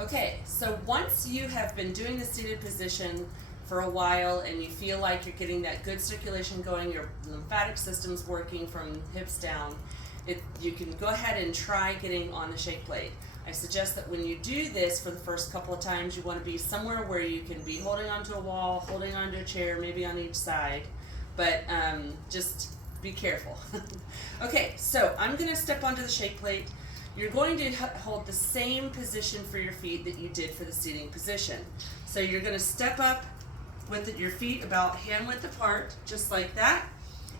Okay, so once you have been doing the seated position for a while and you feel like you're getting that good circulation going, your lymphatic system's working from hips down, you can go ahead and try getting on the shake plate. I suggest that when you do this for the first couple of times, you want to be somewhere where you can be holding onto a wall, holding onto a chair, maybe on each side, but just be careful. Okay, so I'm going to step onto the shake plate. You're going to hold the same position for your feet that you did for the seating position. So you're going to step up with your feet about hand width apart, just like that.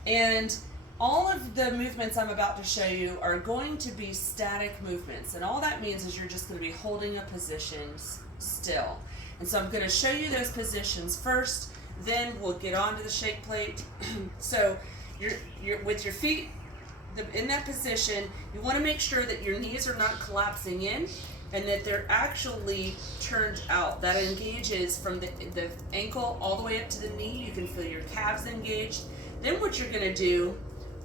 And all of the movements I'm about to show you are going to be static movements. And all that means is you're just going to be holding a position still. And so I'm going to show you those positions first, then we'll get onto the shake plate. So you're with your feet in that position, you want to make sure that your knees are not collapsing in and that they're actually turned out. That engages from the ankle all the way up to the knee. You can feel your calves engaged. Then what you're going to do,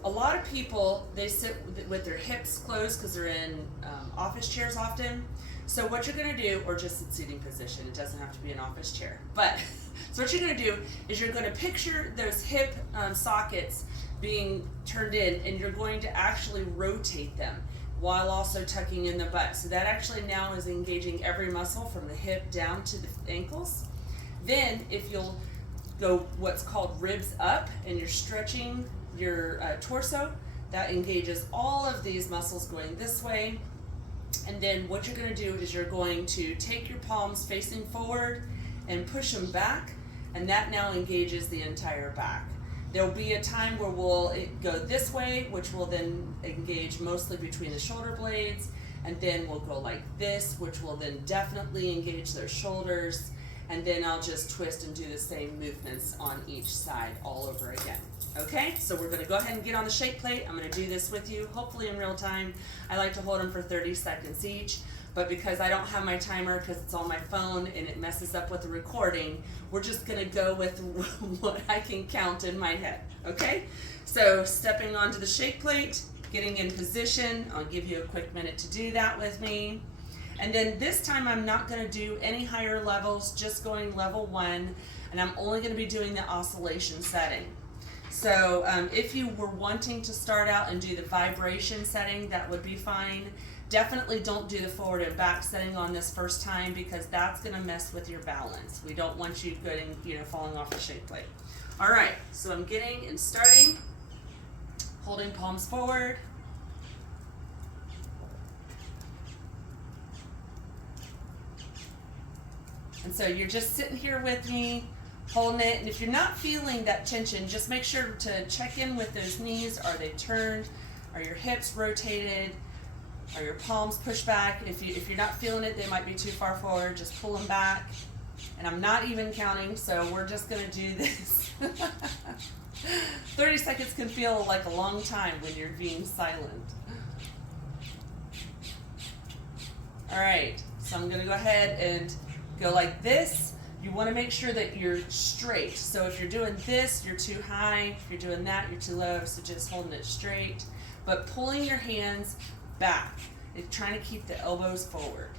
a lot of people, they sit with their hips closed because they're in office chairs often. So what you're going to do, or just in seating position, it doesn't have to be an office chair, but so what you're going to do is you're going to picture those hip sockets being turned in, and you're going to actually rotate them while also tucking in the butt. So that actually now is engaging every muscle from the hip down to the ankles. Then if you'll go what's called ribs up and you're stretching your torso, that engages all of these muscles going this way. And then what you're going to do is you're going to take your palms facing forward and push them back, and that now engages the entire back. There'll be a time where we'll go this way, which will then engage mostly between the shoulder blades, and then we'll go like this, which will then definitely engage their shoulders, and then I'll just twist and do the same movements on each side all over again. Okay, so we're going to go ahead and get on the shake plate. I'm going to do this with you, hopefully in real time. I like to hold them for 30 seconds each, but because I don't have my timer because it's on my phone and it messes up with the recording, we're just going to go with what I can count in my head. Okay, so stepping onto the shake plate, getting in position. I'll give you a quick minute to do that with me. And then this time I'm not going to do any higher levels, just going level 1, and I'm only going to be doing the oscillation setting. So if you were wanting to start out and do the vibration setting, that would be fine. Definitely don't do the forward and back setting on this first time because that's going to mess with your balance. We don't want you getting, falling off the shake plate. All right, so I'm getting and starting, holding palms forward. And so you're just sitting here with me, holding it, and if you're not feeling that tension, just make sure to check in with those knees. Are they turned? Are your hips rotated? Are your palms pushed back? If you're not feeling it, they might be too far forward. Just pull them back. And I'm not even counting, so we're just going to do this. 30 seconds can feel like a long time when you're being silent. All right, so I'm going to go ahead and go like this. You want to make sure that you're straight. So if you're doing this, you're too high. If you're doing that, you're too low. So just holding it straight, but pulling your hands back. It's trying to keep the elbows forward.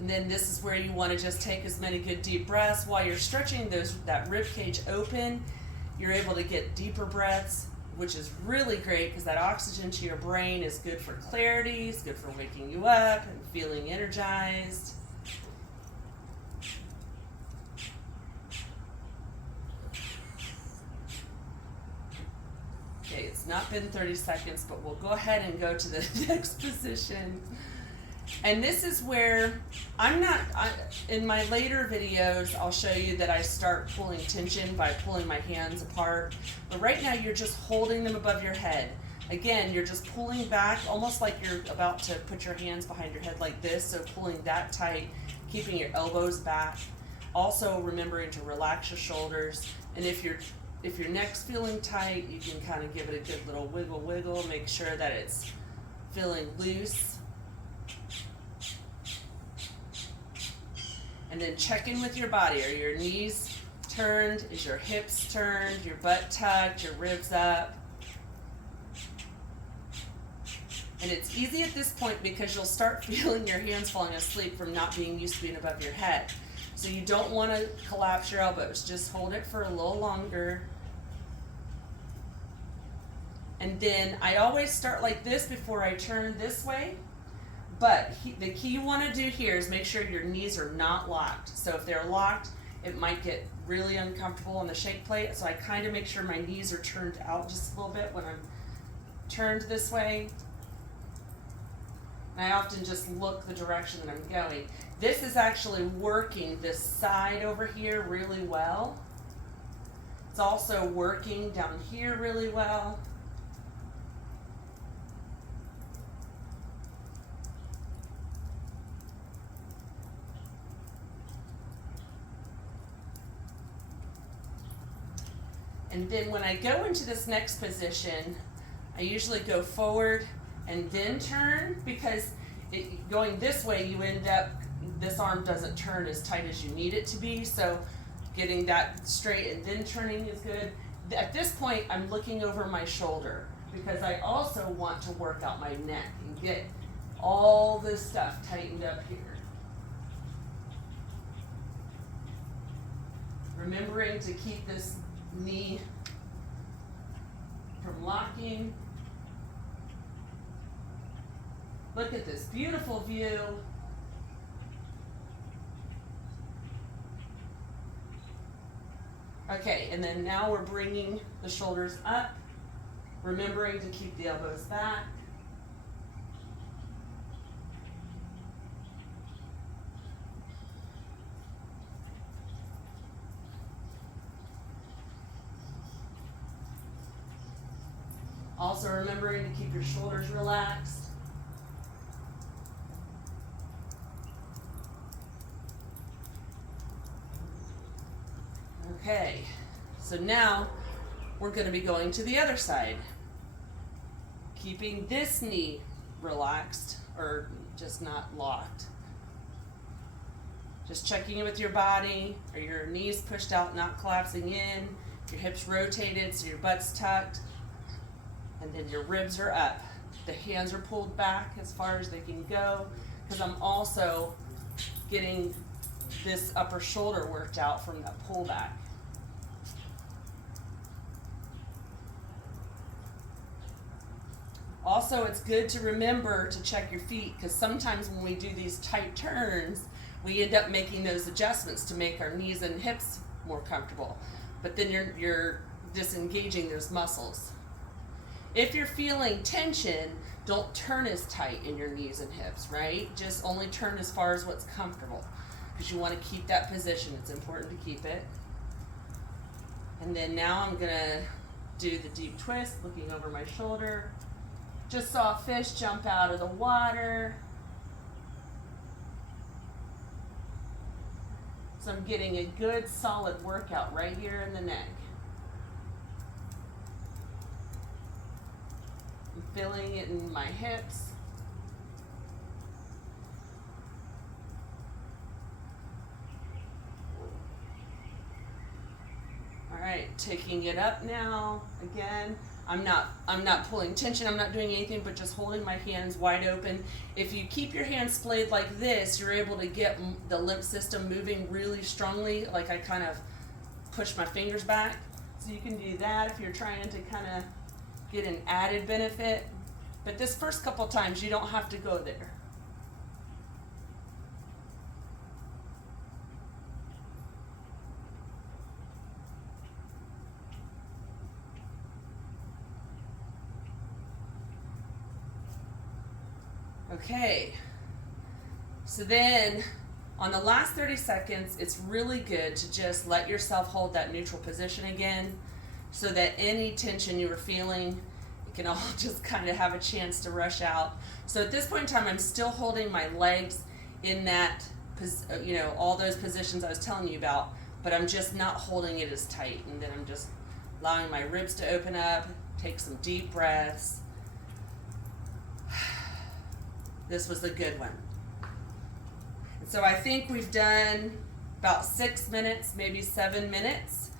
And then this is where you want to just take as many good deep breaths while you're stretching that rib cage open. You're able to get deeper breaths, which is really great because that oxygen to your brain is good for clarity, it's good for waking you up and feeling energized. Okay, it's not been 30 seconds, but we'll go ahead and go to the next position. And this is where in my later videos, I'll show you that I start pulling tension by pulling my hands apart. But right now, you're just holding them above your head. Again, you're just pulling back, almost like you're about to put your hands behind your head like this. So pulling that tight, keeping your elbows back. Also remembering to relax your shoulders. And if your neck's feeling tight, you can kind of give it a good little wiggle. Make sure that it's feeling loose. And then check in with your body. Are your knees turned? Is your hips turned? Your butt tucked? Your ribs up? And it's easy at this point because you'll start feeling your hands falling asleep from not being used to being above your head. So you don't want to collapse your elbows. Just hold it for a little longer. And then I always start like this before I turn this way. But the key you want to do here is make sure your knees are not locked. So if they're locked, it might get really uncomfortable on the shake plate. So I kind of make sure my knees are turned out just a little bit when I'm turned this way. And I often just look the direction that I'm going. This is actually working this side over here really well. It's also working down here really well. And then when I go into this next position, I usually go forward and then turn, because going this way, you end up, this arm doesn't turn as tight as you need it to be, so getting that straight and then turning is good. At this point, I'm looking over my shoulder because I also want to work out my neck and get all this stuff tightened up here. Remembering to keep this knee from locking. Look at this beautiful view. Okay, and then now we're bringing the shoulders up, remembering to keep the elbows back. Also remembering to keep your shoulders relaxed. Okay, so now we're going to be going to the other side. Keeping this knee relaxed, or just not locked. Just checking in with your body. Are your knees pushed out, not collapsing in? Your hips rotated so your butt's tucked. And then your ribs are up. The hands are pulled back as far as they can go, because I'm also getting this upper shoulder worked out from that pullback. Also, it's good to remember to check your feet, because sometimes when we do these tight turns, we end up making those adjustments to make our knees and hips more comfortable. But then you're disengaging those muscles. If you're feeling tension, don't turn as tight in your knees and hips, right? Just only turn as far as what's comfortable, because you want to keep that position. It's important to keep it. And then now I'm gonna do the deep twist, looking over my shoulder. Just saw a fish jump out of the water. So I'm getting a good solid workout right here in the neck. I'm feeling it in my hips. All right, taking it up now. Again, I'm not pulling tension. I'm not doing anything but just holding my hands wide open. If you keep your hands splayed like this, you're able to get the lymph system moving really strongly. Like I kind of push my fingers back. So you can do that if you're trying to kind of get an added benefit. But this first couple times, you don't have to go there. Okay, so then on the last 30 seconds, it's really good to just let yourself hold that neutral position again, so that any tension you were feeling, it can all just kind of have a chance to rush out. So at this point in time, I'm still holding my legs in that, all those positions I was telling you about, but I'm just not holding it as tight. And then I'm just allowing my ribs to open up, take some deep breaths. This was a good one. And so I think we've done about 6 minutes, maybe 7 minutes.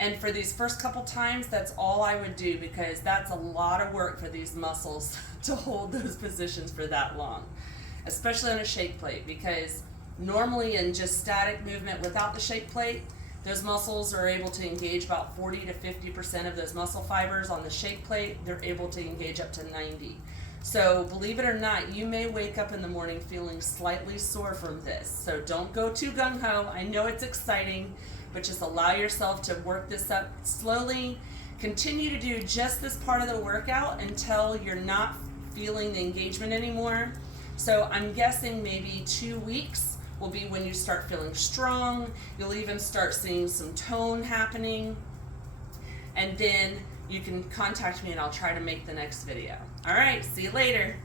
And for these first couple times, that's all I would do, because that's a lot of work for these muscles to hold those positions for that long, especially on a shake plate, because normally in just static movement without the shake plate, those muscles are able to engage about 40 to 50% of those muscle fibers. On the shake plate, they're able to engage up to 90. So believe it or not, you may wake up in the morning feeling slightly sore from this. So don't go too gung-ho. I know it's exciting, but just allow yourself to work this up slowly. Continue to do just this part of the workout until you're not feeling the engagement anymore. So I'm guessing maybe 2 weeks will be when you start feeling strong. You'll even start seeing some tone happening. And then you can contact me and I'll try to make the next video. All right, see you later.